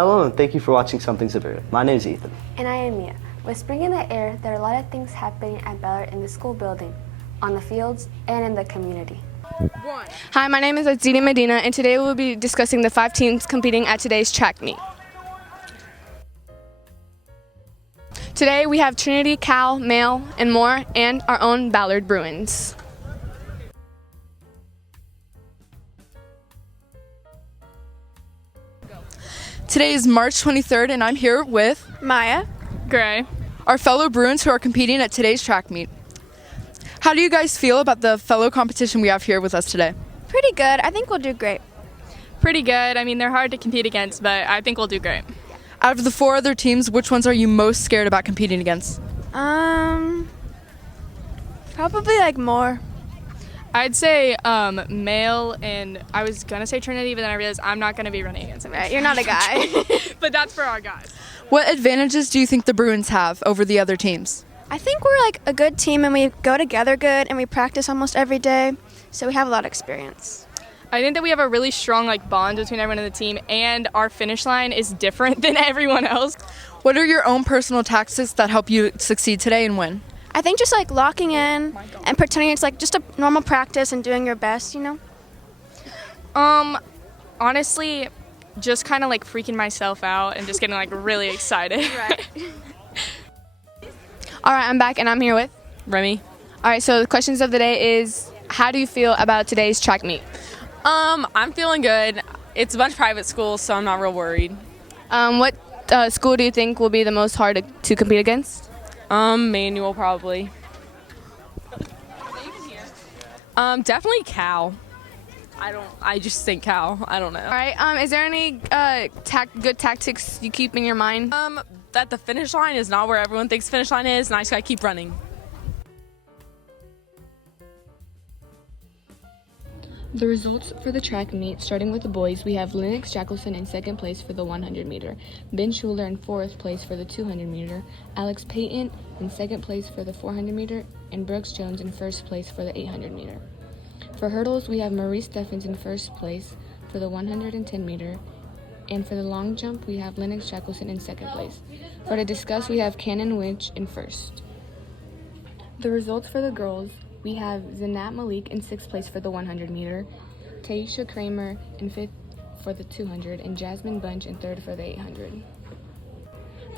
Hello and thank you for watching Something Superior. My name is Ethan. And I am Mia. With spring in the air, there are a lot of things happening at Ballard in the school building, on the fields, and in the community. Hi, my name is Azini Medina, and today we'll be discussing the 5 teams competing at today's track meet. Today we have Trinity, Cal, Male, and more, and our own Ballard Bruins. Today is March 23rd, and I'm here with Maya, Gray, our fellow Bruins who are competing at today's track meet. How do you guys feel about the fellow competition we have here with us today? Pretty good. I think we'll do great. Pretty good. I mean, they're hard to compete against, but I think we'll do great. Out of the 4 other teams, which ones are you most scared about competing against? Probably like more. I'd say Male, and I was going to say Trinity, but then I realized I'm not going to be running against them. Right, you're not a guy. But that's for our guys. What advantages do you think the Bruins have over the other teams? I think we're like a good team and we go together good and we practice almost every day, so we have a lot of experience. I think that we have a really strong bond between everyone in the team, and our finish line is different than everyone else. What are your own personal tactics that help you succeed today and win? I think just like locking in and pretending it's like just a normal practice and doing your best, you know? Honestly, just kind of freaking myself out and just getting really excited. Right. All right, I'm back and I'm here with Remy? All right, so the questions of the day is, how do you feel about today's track meet? I'm feeling good. It's a bunch of private schools, so I'm not real worried. What school do you think will be the most hard to compete against? Manual probably. Definitely Cal. I just think Cal. I don't know. All right, is there any good tactics you keep in your mind? That the finish line is not where everyone thinks finish line is, and I just gotta keep running. The results for the track meet, starting with the boys, we have Lennox Jackelson in second place for the 100 meter, Ben Schuler in fourth place for the 200 meter, Alex Payton in second place for the 400 meter, and Brooks Jones in first place for the 800 meter. For hurdles, we have Maurice Steffens in first place for the 110 meter, and for the long jump, we have Lennox Jackelson in second place. For the discus, we have Cannon Winch in first. The results for the girls, we have Zanat Malik in 6th place for the 100 meter, Taisha Kramer in 5th for the 200, and Jasmine Bunch in 3rd for the 800.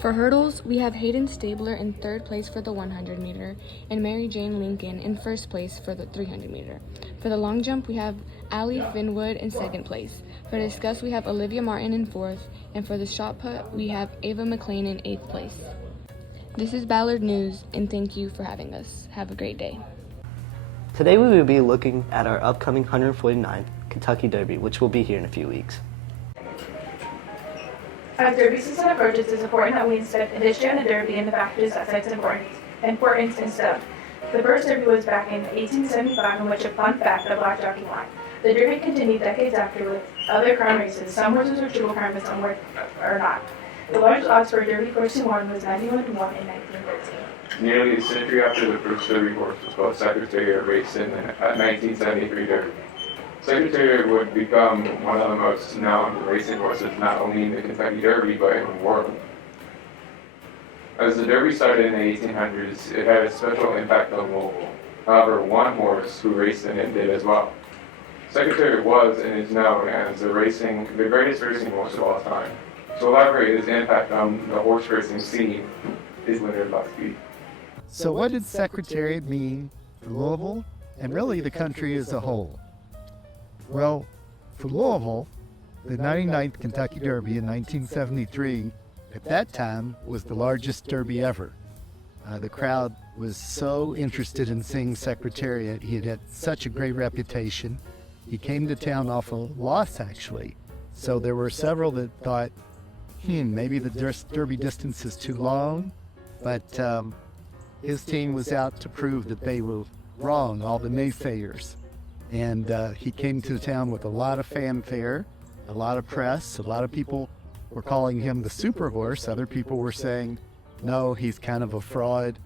For hurdles, we have Hayden Stabler in 3rd place for the 100 meter, and Mary Jane Lincoln in 1st place for the 300 meter. For the long jump, we have Allie Finwood in 2nd place. For the discus, we have Olivia Martin in 4th, and for the shot put, we have Ava McLean in 8th place. This is Ballard News, and thank you for having us. Have a great day. Today we will be looking at our upcoming 149th Kentucky Derby, which will be here in a few weeks. As Derby season approaches, it's important that we inspect the history of the Derby and the factors that set its importance instead. The first Derby was back in 1875, in which a fun fact, the Black Jockey won. The Derby continued decades after with other crown races. Some horses were triple crown, but some were not. The largest odds for a Derby horse to win was 91 to 1 in 1913. Nearly a century after the first Derby horse was called Secretariat raced in the 1973 Derby. Secretariat would become one of the most known racing horses not only in the Kentucky Derby but in the world. As the Derby started in the 1800s, it had a special impact on Louisville. However, one horse who raced in it did as well. Secretariat was and is known as the greatest racing horse of all time. To elaborate his impact on the horse racing scene is Leonard Lusky. So what did Secretariat mean for Louisville and really the country as a whole? Well, for Louisville, the 99th Kentucky Derby in 1973 at that time was the largest derby ever. The crowd was so interested in seeing Secretariat. He had such a great reputation. He came to town off a loss, actually. So there were several that thought, maybe the derby distance is too long. But his team was out to prove that they were wrong, all the naysayers. And he came to town with a lot of fanfare, a lot of press. A lot of people were calling him the super horse. Other people were saying, no, he's kind of a fraud.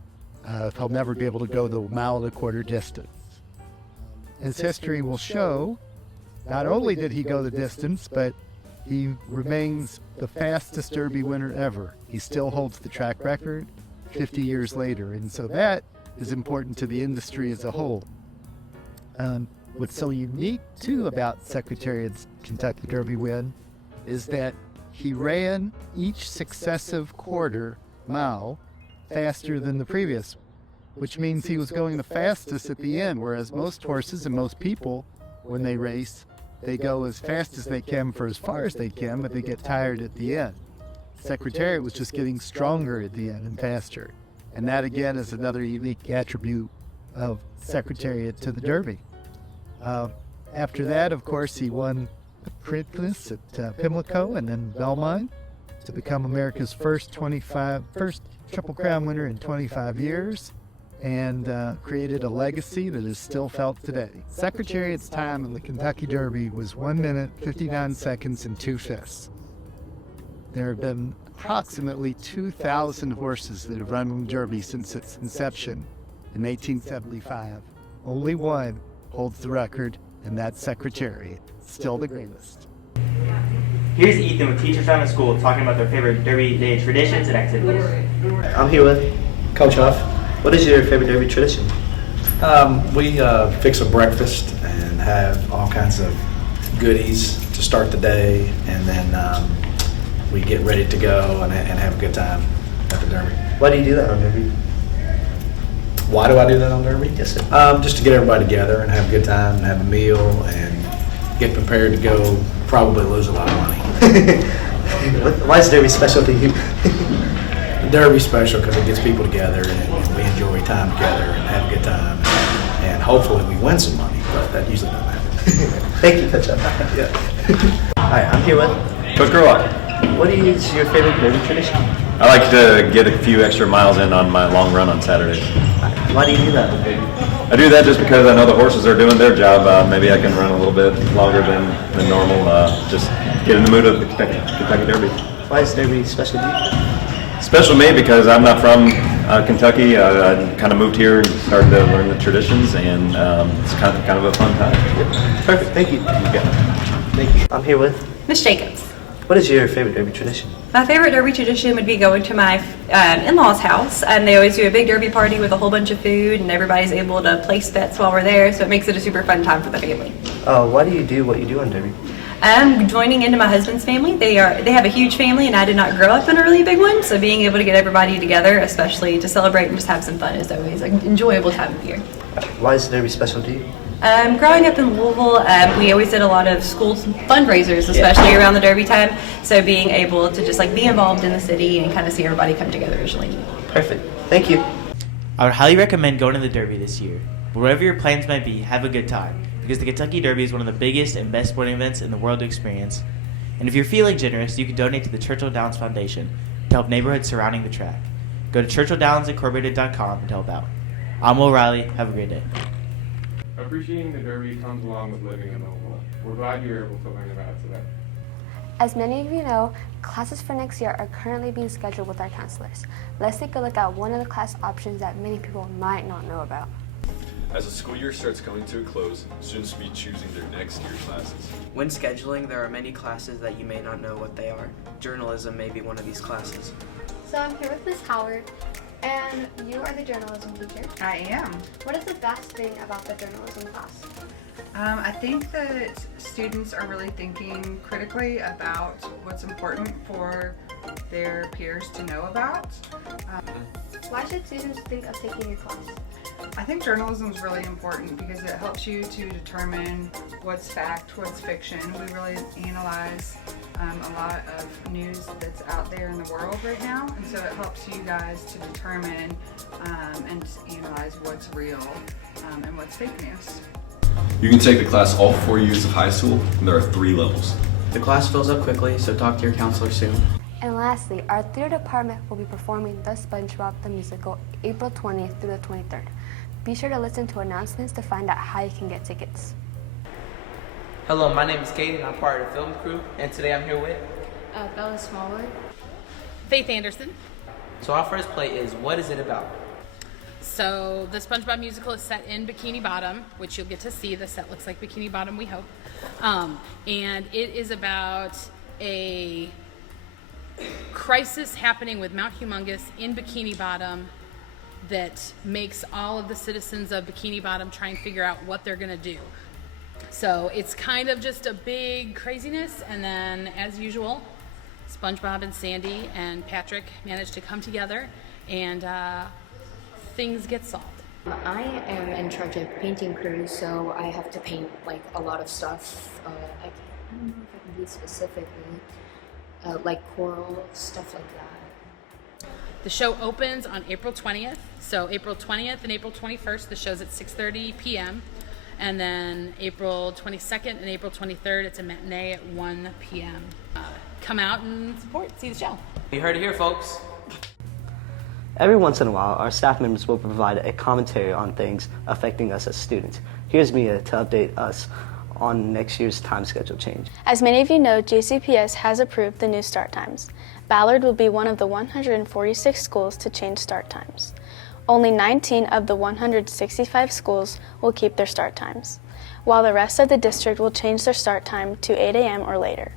He'll never be able to go the mile and a quarter distance. As history will show, not only did he go the distance, but He remains the fastest Derby winner ever. He still holds the track record 50 years later, and so that is important to the industry as a whole. What's so unique, too, about Secretariat's Kentucky Derby win is that he ran each successive quarter mile faster than the previous, which means he was going the fastest at the end, whereas most horses and most people, when they race, they go as fast as they can for as far as they can, but they get tired at the end. Secretariat was just getting stronger at the end and faster. And that, again, is another unique attribute of Secretariat to the Derby. After that, of course, he won the Preakness at Pimlico and then Belmont to become America's first Triple Crown winner in 25 years and created a legacy that is still felt today. Secretariat's time in the Kentucky Derby was 1 minute, 59 seconds, and 2/5. There have been approximately 2,000 horses that have run the Derby since its inception in 1875. Only one holds the record, and that's Secretariat, still the greatest. Here's Ethan with teachers around the school talking about their favorite Derby Day traditions and activities. I'm here with Coach Huff. What is your favorite Derby tradition? We fix a breakfast and have all kinds of goodies to start the day, and then we get ready to go and have a good time at the Derby. Why do you do that on Derby? Why do I do that on Derby? Yes, sir. Just to get everybody together and have a good time and have a meal and get prepared to go probably lose a lot of money. Why is Derby special to you? The Derby's special because it gets people together and we enjoy time together and have a good time. And hopefully we win some money, but that usually doesn't happen. Thank you, Coach Huff. Yeah. Hi, I'm here with Coach Gerlach. What is your favorite Derby tradition? I like to get a few extra miles in on my long run on Saturdays. Why do you do that on Derby? I do that just because I know the horses are doing their job. Maybe I can run a little bit longer than normal. Just get in the mood of the Kentucky Derby. Why is Derby special to you? Special to me because I'm not from Kentucky. I kind of moved here and started to learn the traditions, and it's kind of a fun time. Yep. Perfect. Thank you. Thank you. I'm here with Miss Jacobs. What is your favorite Derby tradition? My favorite Derby tradition would be going to my in-laws' house, and they always do a big Derby party with a whole bunch of food, and everybody's able to place bets while we're there, so it makes it a super fun time for the family. Why do you do what you do on Derby? Joining into my husband's family. They have a huge family, and I did not grow up in a really big one, so being able to get everybody together, especially to celebrate and just have some fun, is always an enjoyable time of year. Why is Derby special to you? Growing up in Louisville, we always did a lot of school fundraisers, especially around the Derby time. So being able to just be involved in the city and kind of see everybody come together is really neat. Perfect. Thank you. I would highly recommend going to the Derby this year. But whatever your plans might be, have a good time, because the Kentucky Derby is one of the biggest and best sporting events in the world to experience. And if you're feeling generous, you can donate to the Churchill Downs Foundation to help neighborhoods surrounding the track. Go to churchilldownsincorporated.com and help out. I'm Will Riley. Have a great day. Appreciating the Derby comes along with living in Louisville. We're glad you're able to learn about it today. As many of you know, classes for next year are currently being scheduled with our counselors. Let's take a look at one of the class options that many people might not know about. As the school year starts coming to a close, students will be choosing their next year classes. When scheduling, there are many classes that you may not know what they are. Journalism may be one of these classes. So I'm here with Miss Howard, and you are the journalism teacher. I am. What is the best thing about the journalism class? I think that students are really thinking critically about what's important for their peers to know about. Why should students think of taking your class? I think journalism is really important because it helps you to determine what's fact, what's fiction. We really analyze a lot of news that's out there in the world right now, and so it helps you guys to determine and analyze what's real and what's fake news. You can take the class all 4 years of high school, and there are 3 levels. The class fills up quickly, so talk to your counselor soon. And lastly, our theater department will be performing The SpongeBob the Musical April 20th through the 23rd. Be sure to listen to announcements to find out how you can get tickets. Hello, my name is Katie and I'm part of the film crew, and today I'm here with Bella Smallwood. Faith Anderson. So our first play is What Is It About? So the SpongeBob musical is set in Bikini Bottom, which you'll get to see. The set looks like Bikini Bottom, we hope. And it is about a crisis happening with Mount Humongous in Bikini Bottom that makes all of the citizens of Bikini Bottom try and figure out what they're gonna do. So it's kind of just a big craziness, and then as usual, SpongeBob and Sandy and Patrick manage to come together and things get solved. I am in charge of painting crew, so I have to paint like a lot of stuff. I don't know if I can be specifically, like coral, stuff like that. The show opens on April 20th. So April 20th and April 21st, the show's at 6:30 p.m. And then April 22nd and April 23rd, it's a matinee at 1 p.m. Come out and support, see the show. You heard it here, folks. Every once in a while, our staff members will provide a commentary on things affecting us as students. Here's Mia to update us on next year's time schedule change. As many of you know, JCPS has approved the new start times. Ballard will be one of the 146 schools to change start times. Only 19 of the 165 schools will keep their start times, while the rest of the district will change their start time to 8 a.m. or later.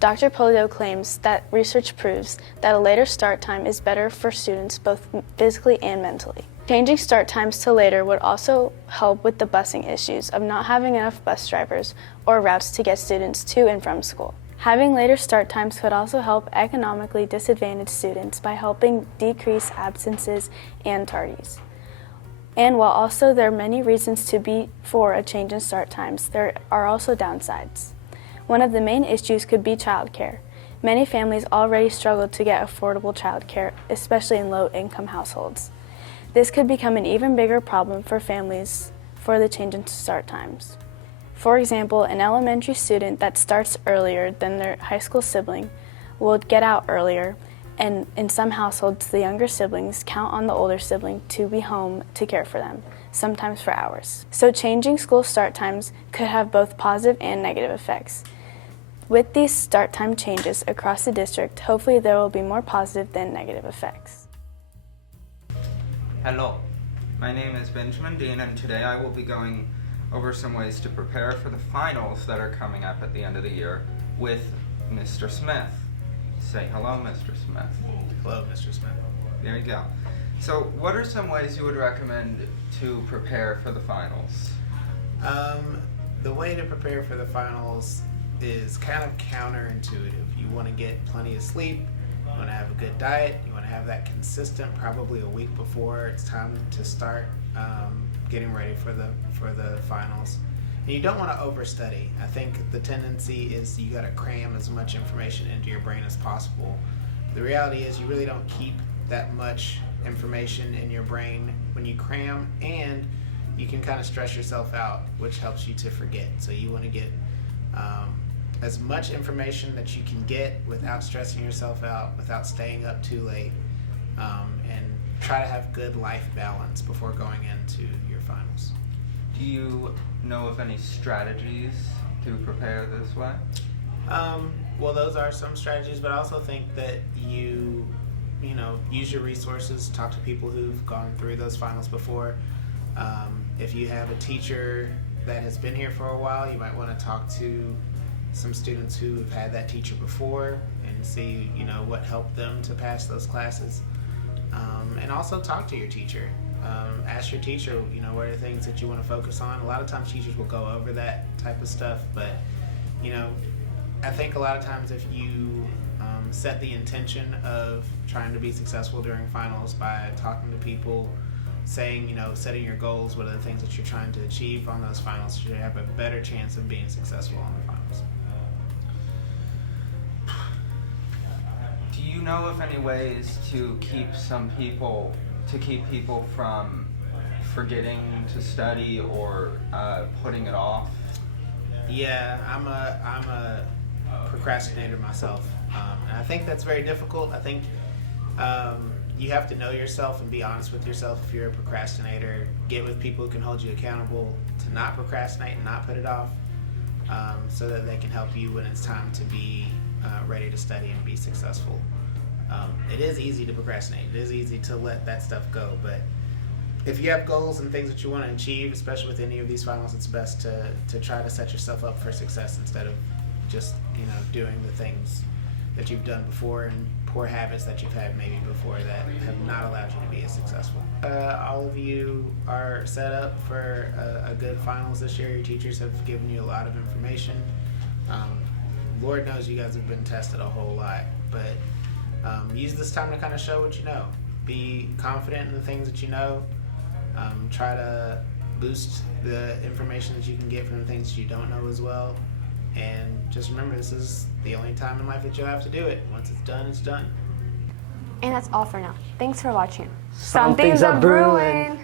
Dr. Polio claims that research proves that a later start time is better for students both physically and mentally. Changing start times to later would also help with the busing issues of not having enough bus drivers or routes to get students to and from school. Having later start times could also help economically disadvantaged students by helping decrease absences and tardies. And while also there are many reasons to be for a change in start times, there are also downsides. One of the main issues could be childcare. Many families already struggle to get affordable childcare, especially in low-income households. This could become an even bigger problem for families for the change in start times. For example, an elementary student that starts earlier than their high school sibling will get out earlier, and in some households, the younger siblings count on the older sibling to be home to care for them, sometimes for hours. So changing school start times could have both positive and negative effects. With these start time changes across the district, hopefully there will be more positive than negative effects. Hello, my name is Benjamin Dean, and today I will be going over some ways to prepare for the finals that are coming up at the end of the year with Mr. Smith. Say hello, Mr. Smith. Hello, Mr. Smith. There you go. So what are some ways you would recommend to prepare for the finals? The way to prepare for the finals is kind of counterintuitive. You want to get plenty of sleep, you want to have a good diet, you want to have that consistent probably a week before it's time to start getting ready for the finals. And you don't want to overstudy. I think the tendency is you got to cram as much information into your brain as possible. The reality is you really don't keep that much information in your brain when you cram, and you can kind of stress yourself out, which helps you to forget. So you want to get as much information that you can get without stressing yourself out, without staying up too late, and try to have good life balance before going into your finals. Do you know of any strategies to prepare this way? Well, those are some strategies, but I also think that you use your resources, talk to people who've gone through those finals before. If you have a teacher that has been here for a while, you might want to talk to some students who have had that teacher before and see, what helped them to pass those classes. And also talk to your teacher. Ask your teacher, what are the things that you want to focus on. A lot of times teachers will go over that type of stuff, but, I think a lot of times if you set the intention of trying to be successful during finals by talking to people, saying, setting your goals, what are the things that you're trying to achieve on those finals, you have a better chance of being successful on the finals. Do you know of any ways to keep people from forgetting to study or putting it off? Yeah, I'm a procrastinator myself, and I think that's very difficult. I think you have to know yourself and be honest with yourself if you're a procrastinator. Get with people who can hold you accountable to not procrastinate and not put it off, so that they can help you when it's time to be ready to study and be successful. It is easy to procrastinate. It is easy to let that stuff go, but if you have goals and things that you want to achieve, especially with any of these finals, it's best to try to set yourself up for success instead of just doing the things that you've done before and poor habits that you've had maybe before that have not allowed you to be as successful. All of you are set up for a good finals this year. Your teachers have given you a lot of information. Lord knows you guys have been tested a whole lot, but use this time to kind of show what you know. Be confident in the things that you know. Try to boost the information that you can get from the things that you don't know as well. And just remember, this is the only time in life that you'll have to do it. Once it's done, it's done. And that's all for now. Thanks for watching. Some things are brewing.